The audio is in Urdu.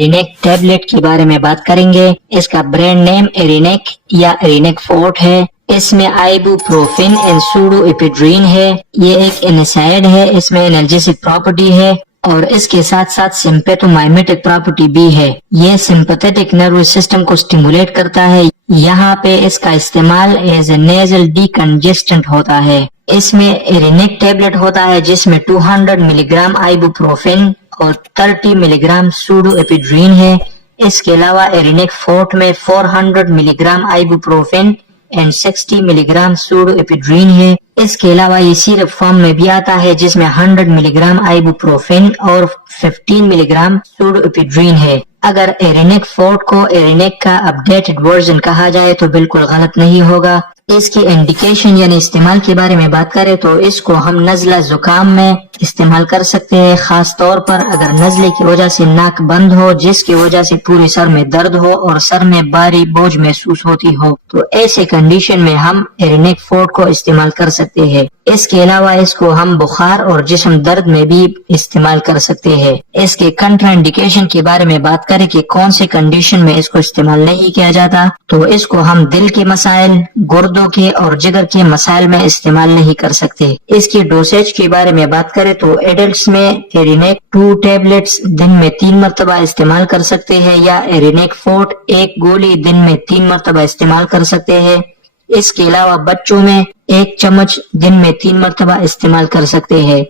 ایرینیک ٹیبلٹ کے بارے میں بات کریں گے۔ اس کا برانڈ نیم ایرینیک یا ایرینیک فورٹ ہے۔ اس میں آئیبو پروفین اینڈ سوڈو ایپیڈرین ہے۔ یہ ایک انیسائڈ ہے، اس میں انرجیسک پراپرٹی ہے اور اس کے ساتھ ساتھ سمپیتومائمیٹک پراپرٹی بھی ہے۔ یہ سمپیتھیٹک نروس سسٹم کو سٹیمولیٹ کرتا ہے۔ یہاں پہ اس کا استعمال ایز اے نیزل ڈی کنجسٹنٹ ہوتا ہے۔ اس میں ایرینیک ٹیبلٹ ہوتا ہے جس میں 200 ملی گرام آئیبو پروفین اور 30 ملی گرام سوڈو ایپیڈرین ہے۔ اس کے علاوہ ایرینیک فورٹ میں 400 ملی گرام آئیبو پروفین اینڈ 60 ملی گرام سوڈو ایپیڈرین ہے۔ اس کے علاوہ یہ سیرپ فارم میں بھی آتا ہے جس میں 100 ملی گرام آئیبو پروفین اور 15 ملی گرام سوڈو ایپیڈرین ہے۔ اگر ایرینیک فورٹ کو ایرینیک کا اپڈیٹڈ ورژن کہا جائے تو بالکل غلط نہیں ہوگا۔ اس کی انڈیکیشن یعنی استعمال کے بارے میں بات کریں تو اس کو ہم نزلہ زکام میں استعمال کر سکتے ہیں، خاص طور پر اگر نزلے کی وجہ سے ناک بند ہو جس کی وجہ سے پورے سر میں درد ہو اور سر میں بھاری بوجھ محسوس ہوتی ہو، تو ایسے کنڈیشن میں ہم ایرینیک فورٹ کو استعمال کر سکتے ہیں۔ اس کے علاوہ اس کو ہم بخار اور جسم درد میں بھی استعمال کر سکتے ہیں۔ اس کے کنٹرا انڈیکیشن کے بارے میں بات کریں کہ کون سے کنڈیشن میں اس کو استعمال نہیں کیا جاتا، تو اس کو ہم دل کے مسائل، گردوں کے اور جگر کے مسائل میں استعمال نہیں کر سکتے۔ اس کی ڈوسیج کے بارے میں بات کریں تو ایڈلٹس میں ایرینیک 2 ٹیبلٹس دن میں 3 مرتبہ استعمال کر سکتے ہیں یا ایرینیک فورٹ 1 گولی دن میں 3 مرتبہ استعمال کر سکتے ہیں۔ اس کے علاوہ بچوں میں 1 چمچ دن میں 3 مرتبہ استعمال کر سکتے ہیں۔